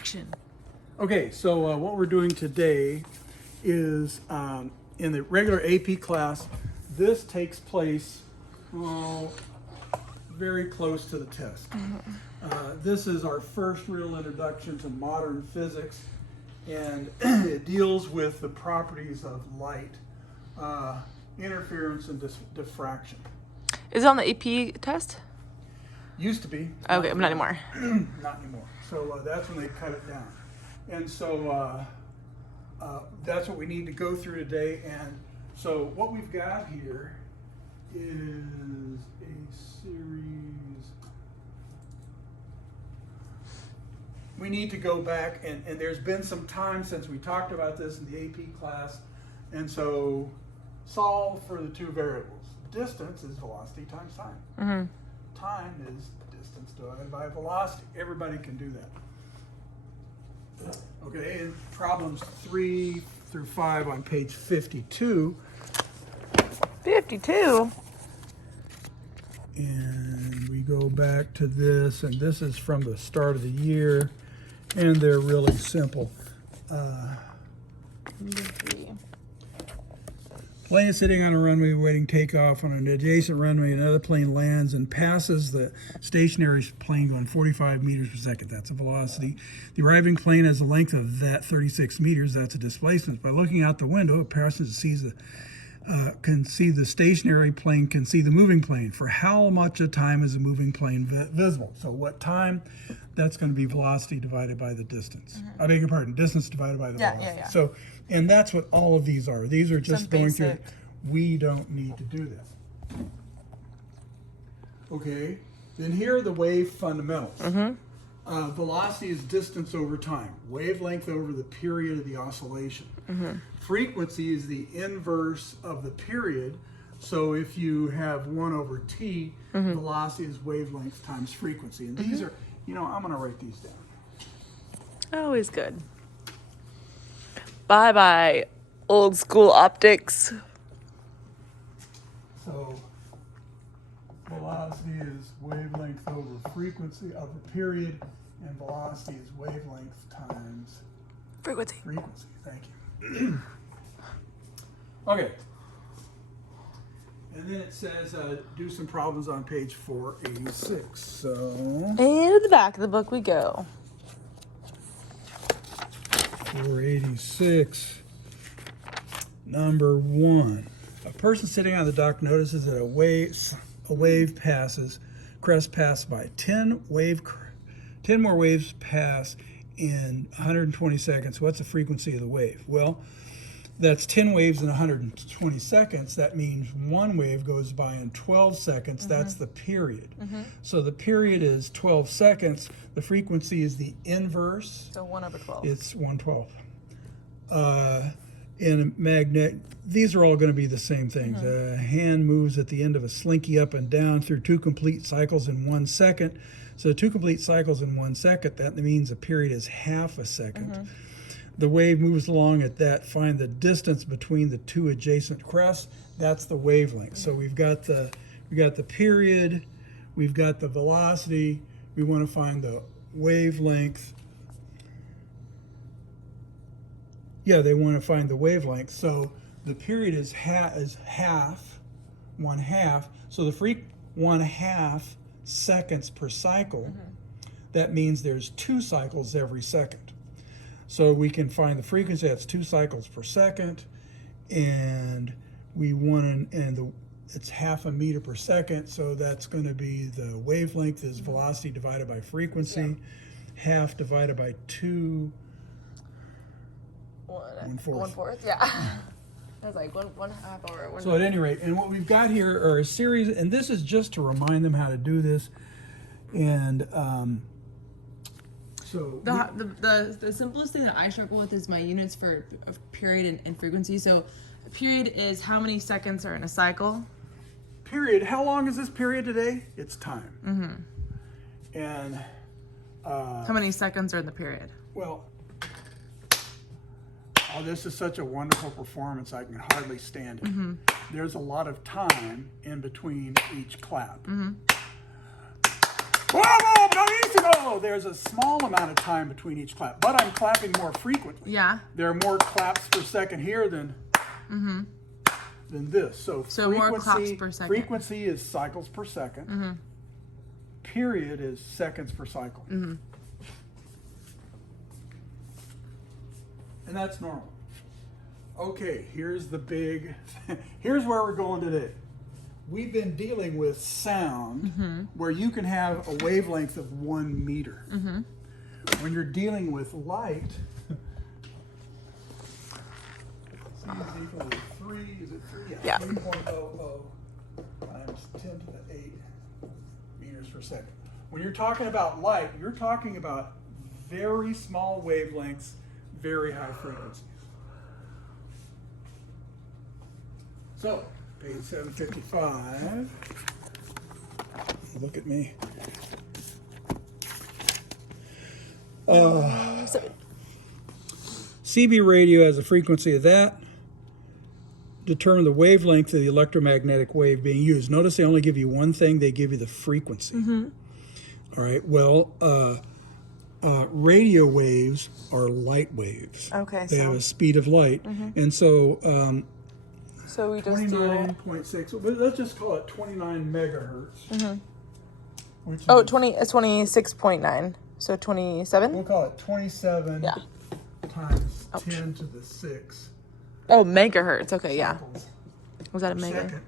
Action. Okay, so what we're doing today is in the regular AP class, this takes place very close to the test. This is our first real introduction to modern physics, and it deals with the properties of light, interference, and diffraction. Is it on the AP test? Used to be. Okay, not anymore. Not anymore. So that's when they cut it down. And so that's what we need to go through today. And so what we've got here is a series. We need to go back, and there's been some time since we talked about this in the AP class. And so solve for the two variables. Distance is velocity times time. Mm-hmm. Time is distance divided by velocity. Everybody can do that. Okay, and problems 3 through 5 on page 52. 52? And we go back to this, and this is from the start of the year, and they're really simple. Plane is sitting on a runway waiting takeoff. On an adjacent runway, another plane lands and passes the stationary plane going 45 meters per second. That's a velocity. The arriving plane has a length of that 36 meters. That's a displacement. By looking out the window, a passenger can see the stationary plane, can see the moving plane. For how much a time is a moving plane visible? So what time? That's going to be velocity divided by the distance. I beg your pardon, distance divided by the velocity. Yeah. So, and that's what all of these are. These are just Some going basic. through. We don't need to do that. Okay, then here are the wave fundamentals. Velocity is distance over time. Wavelength over the period of the oscillation. Frequency is the inverse of the period. So if you have 1 over t, velocity is wavelength times frequency. And these are, I'm going to write these down. Always good. Bye-bye, old school optics. So velocity is wavelength over frequency of the period, and velocity is wavelength times Frequency. frequency. Thank you. Okay. And then it says do some problems on page 486. So And to the back of the book we go. 486, number 1. A person sitting on the dock notices that a wave crest passes by. 10 more waves pass in 120 seconds. What's the frequency of the wave? Well, that's 10 waves in 120 seconds. That means one wave goes by in 12 seconds. That's the period. So the period is 12 seconds. The frequency is the inverse. So 1 over 12. It's 1/12. In a magnet, these are all going to be the same things. A hand moves at the end of a slinky up and down through 2 complete cycles in 1 second. So 2 complete cycles in 1 second, that means a period is half a second. The wave moves along at that. Find the distance between the 2 adjacent crests. That's the wavelength. So we've got the period, we've got the velocity. We want to find the wavelength. Yeah, they want to find the wavelength. So the period is half, 1/2. So the 1/2 seconds per cycle. That means there's 2 cycles every second. So we can find the frequency. That's 2 cycles per second, and it's half a meter per second. So that's going to be the wavelength is velocity divided by frequency. Half divided by 2. 1/4. Yeah. I was like 1/2 or 1. So at any rate, and what we've got here are a series, and this is just to remind them how to do this. And so the simplest thing that I struggle with is my units for period and frequency. So a period is how many seconds are in a cycle. period. How long is this period today? It's time. And How many seconds are in the period? well, oh, this is such a wonderful performance, I can hardly stand it. There's a lot of time in between each clap. Bravo! bravissimo! There's a small amount of time between each clap, but I'm clapping more frequently. Yeah. There are more claps per second here than this. So more claps per second. Frequency is cycles per second. Period is seconds per cycle. And that's normal. Okay, here's the big, here's where we're going today. We've been dealing with sound where you can have a wavelength of 1 meter. When you're dealing with light, C is equal to 3, is it 3? Yeah. 3.00 times 10 to the 8 meters per second. When you're talking about light, you're talking about very small wavelengths, very high frequencies. So, page 755. Look at me. CB radio has a frequency of that. Determine the wavelength of the electromagnetic wave being used. Notice they only give you one thing, they give you the frequency. All right, well, radio waves are light waves. Okay, They have so a speed of light. And so so we just do 29.6, but let's just call it 29 megahertz. Which oh is, 20 it's 26.9. So 27? we'll call it 27 Yeah. times 10 to the 6 Oh, megahertz. Okay, yeah. cycles Was that a per mega? second.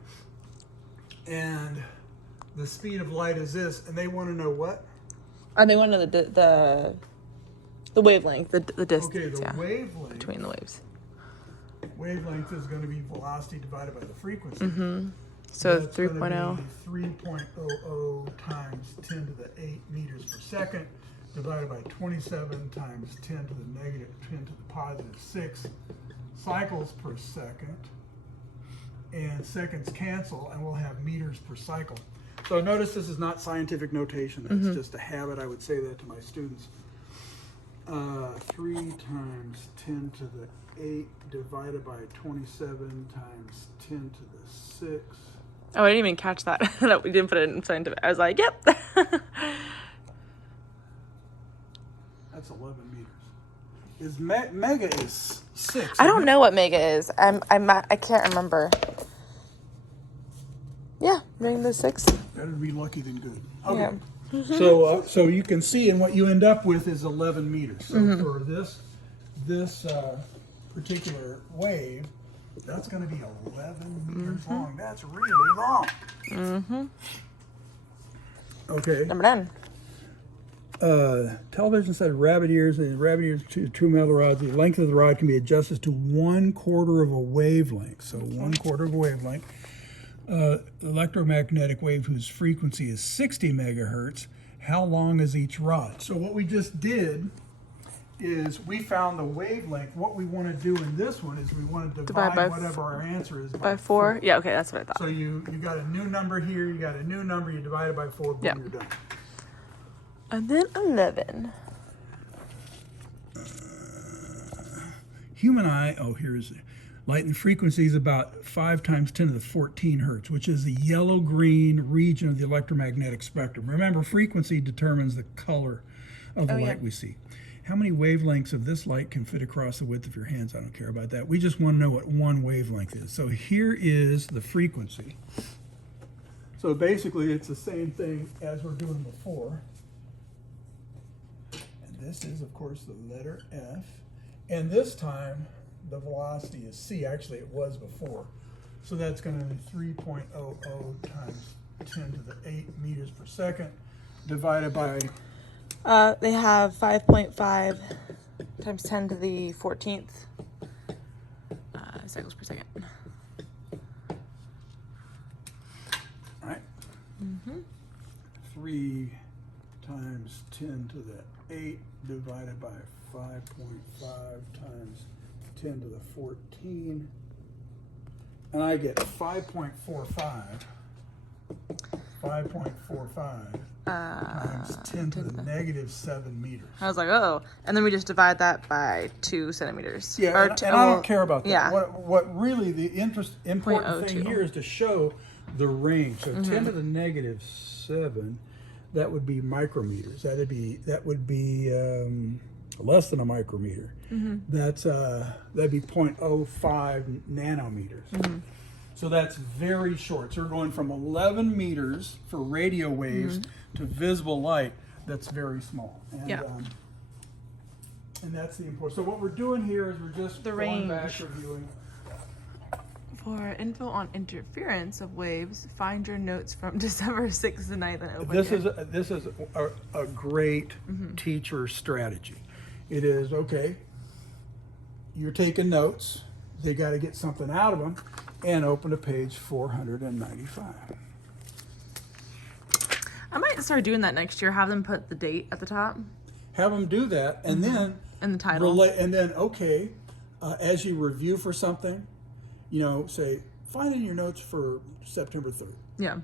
And the speed of light is this, and they want to know what? And they want to know the wavelength, the distance, Okay, the yeah, wavelength. between the waves. Wavelength is going to be velocity divided by the frequency. So That's 3.0. 3.00 times 10 to the 8 meters per second divided by 27 times 10 to the negative 10 to the positive 6 cycles per second. And seconds cancel, and we'll have meters per cycle. So notice this is not scientific notation. That's just a habit. I would say that to my students. 3 times 10 to the 8 divided by 27 times 10 to the 6. Oh, I didn't even catch that. That we didn't put it in scientific. I was like, yep. That's 11 meters. Is mega is 6. I don't know what mega is. I can't remember. Yeah, ring the 6. Better to be lucky than good. Okay. Yeah. So you can see, and what you end up with is 11 meters. So for this particular wave, that's going to be 11 meters long. That's really long. Okay. Number 9. Television said rabbit ears and rabbit ears to true metal rods. The length of the rod can be adjusted to 1/4 of a wavelength. So 1/4 of a wavelength. Electromagnetic wave whose frequency is 60 megahertz. How long is each rod? So what we just did is we found the wavelength. What we want to do in this one is we want to divide by whatever our answer is By 4? Yeah, okay, that's what I thought. So you got a new number here, you got a new number, you divide it by 4, boom, Yep. you're done. And then 11. Human eye, here's light and frequency is about 5 times 10 to the 14 hertz, which is the yellow-green region of the electromagnetic spectrum. Remember, frequency determines the color of the light we see. How many wavelengths of this light can fit across the width of your hands? I don't care about that. We just want to know what one wavelength is. So here is the frequency. So basically, it's the same thing as we're doing before. And this is, of course, the letter F. And this time, the velocity is C. Actually, it was before. So that's going to be 3.00 times 10 to the 8 meters per second divided by... They have 5.5 times 10 to the 14th cycles per second. All right. 3 times 10 to the 8 divided by 5.5 times 10 to the 14. And I get 5.45. 5.45 times 10 to the negative 7 meters. I was like, oh. And then we just divide that by 2 centimeters. Yeah, Or and I don't care about that. Yeah. What really the important thing 0.02. here is to show the range. So 10 to the negative 7 that would be micrometers. That would be less than a micrometer. That'd be 0.05 nanometers. So that's very short. So we're going from 11 meters for radio waves to visible light. That's very small. And, Yeah. And that's the important. So what we're doing here is we're just The going back, range. reviewing. For info on interference of waves, find your notes from December 6th to 9th and open This is a great teacher strategy. It is, okay, you're taking notes. They got to get something out of them, and open to page 495. I might start doing that next year. Have them put the date at the top Have them do that, and then and the title. okay, as you review for something, say, find in your notes for September 3rd. Yeah.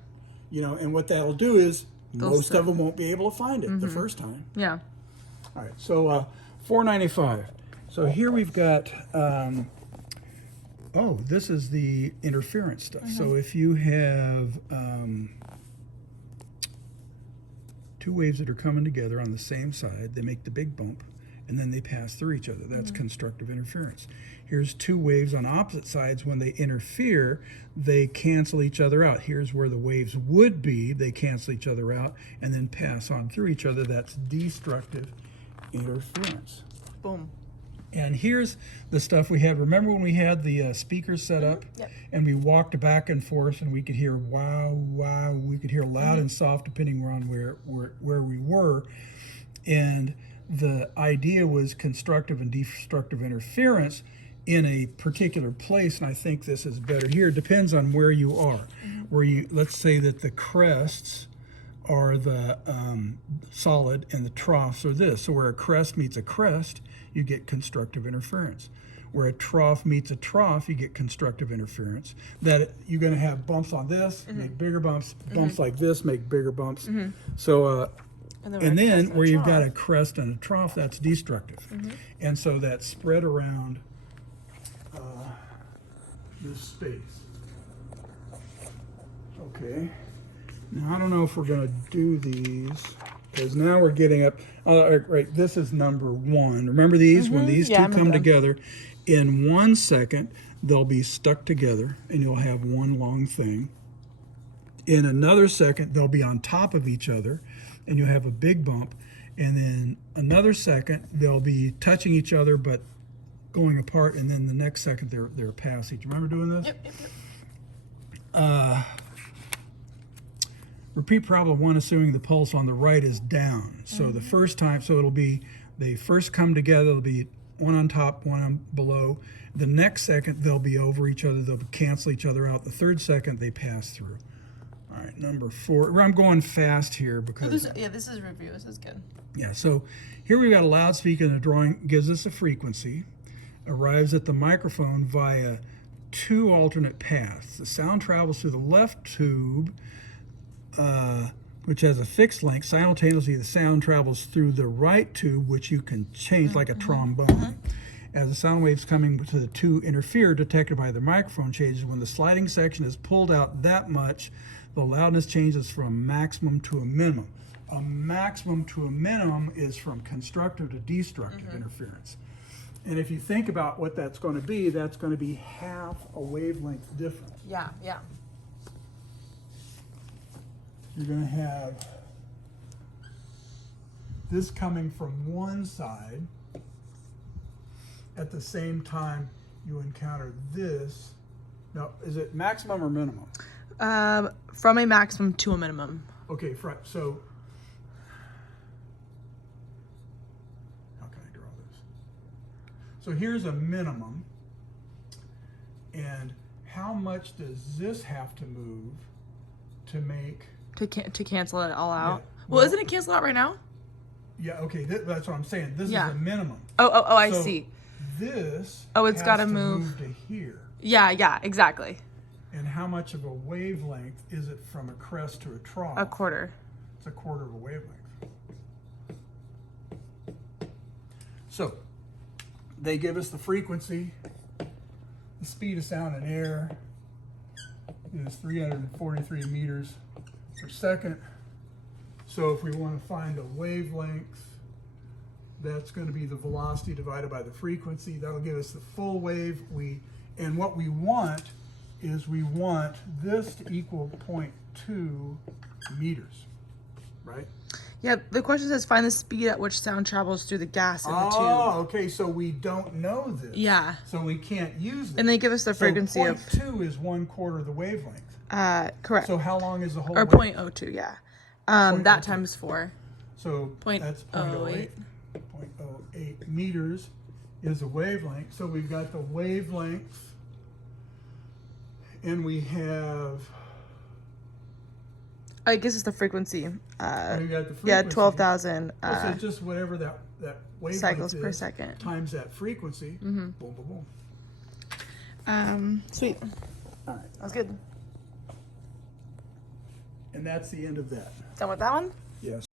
And what that'll do is most sit. of them won't be able to find it the first time. Yeah. All right, so 495. So here we've got, this is the interference stuff. So if you have two waves that are coming together on the same side, they make the big bump, and then they pass through each other. That's constructive interference. Here's two waves on opposite sides. When they interfere, they cancel each other out. Here's where the waves would be. They cancel each other out and then pass on through each other. That's destructive interference. Boom. And here's the stuff we had. Remember when we had the speakers set up? Yep. And we walked back and forth, and we could hear wow, wow. We could hear loud and soft depending on where we were. And the idea was constructive and destructive interference in a particular place, and I think this is better here. It depends on where you are. Let's say that the crests are the solid and the troughs are this. So where a crest meets a crest, you get constructive interference. Where a trough meets a trough, you get constructive interference. That you're going to have bumps on this, make bigger bumps, bumps like this make bigger bumps. So and then where you've got a crest and a trough, that's destructive. And so that's spread around this space. Okay. Now I don't know if we're going to do these, because now we're getting up. Right, this is number one. Remember these? When these Yeah, I two come remember them. together, in 1 second, they'll be stuck together, and you'll have one long thing. In another second, they'll be on top of each other, and you'll have a big bump. And then another second, they'll be touching each other, but going apart. And then the next second, they're past each. Remember doing this? Yep. Repeat problem one, assuming the pulse on the right is down. So the first time, so it'll be, they first come together, it'll be one on top, one on below. The next second, they'll be over each other, they'll cancel each other out. The third second, they pass through. All right, number 4. I'm going fast here because... This is review. This is good. Yeah, so here we've got a loudspeaker, and the drawing gives us a frequency, arrives at the microphone via 2 alternate paths. The sound travels through the left tube, which has a fixed length. Simultaneously, the sound travels through the right tube, which you can change like a trombone. As the sound waves coming to the 2 interfere, detected by the microphone changes. When the sliding section is pulled out that much, the loudness changes from maximum to a minimum. A maximum to a minimum is from constructive to destructive interference. And if you think about what that's going to be half a wavelength difference. Yeah. You're going to have this coming from one side. At the same time, you encounter this. Now, is it maximum or minimum? From a maximum to a minimum. Okay, so how can I draw this? So here's a minimum, and how much does this have to move to make? To cancel it all out. Yeah. Well, isn't it canceled out right now? Yeah, okay, that's what I'm saying. This Yeah. is a minimum. Oh, I So see. This It's has gotta to move. to here. Yeah, exactly. And how much of a wavelength is it from a crest to a trough? A quarter. It's a quarter of a wavelength. So they give us the frequency. The speed of sound in air is 343 meters per second. So So if we want to find a wavelength, that's going to be the velocity divided by the frequency. That'll give us the full wave. And what we want is we want this to equal 0.2 meters, right? Yeah, the question says find the speed at which sound travels through the gas in the tube. Oh, okay, so we don't know this. Yeah. So we can't use this. And they give us the frequency so of 0.2 is 1/4 of the wavelength. correct. So how long is the whole Or wave? 0.02, yeah. That 0.02. times 4. So that's 0.08. 0.08 meters is a wavelength. So we've got the wavelength, and we have, I guess it's the frequency. we got the frequency. Yeah, 12,000 So it's just whatever that wavelength cycles is per second. times that frequency. Boom, boom, boom. Sweet. All right. That was good. And that's the end of that. Done with that one? Yes.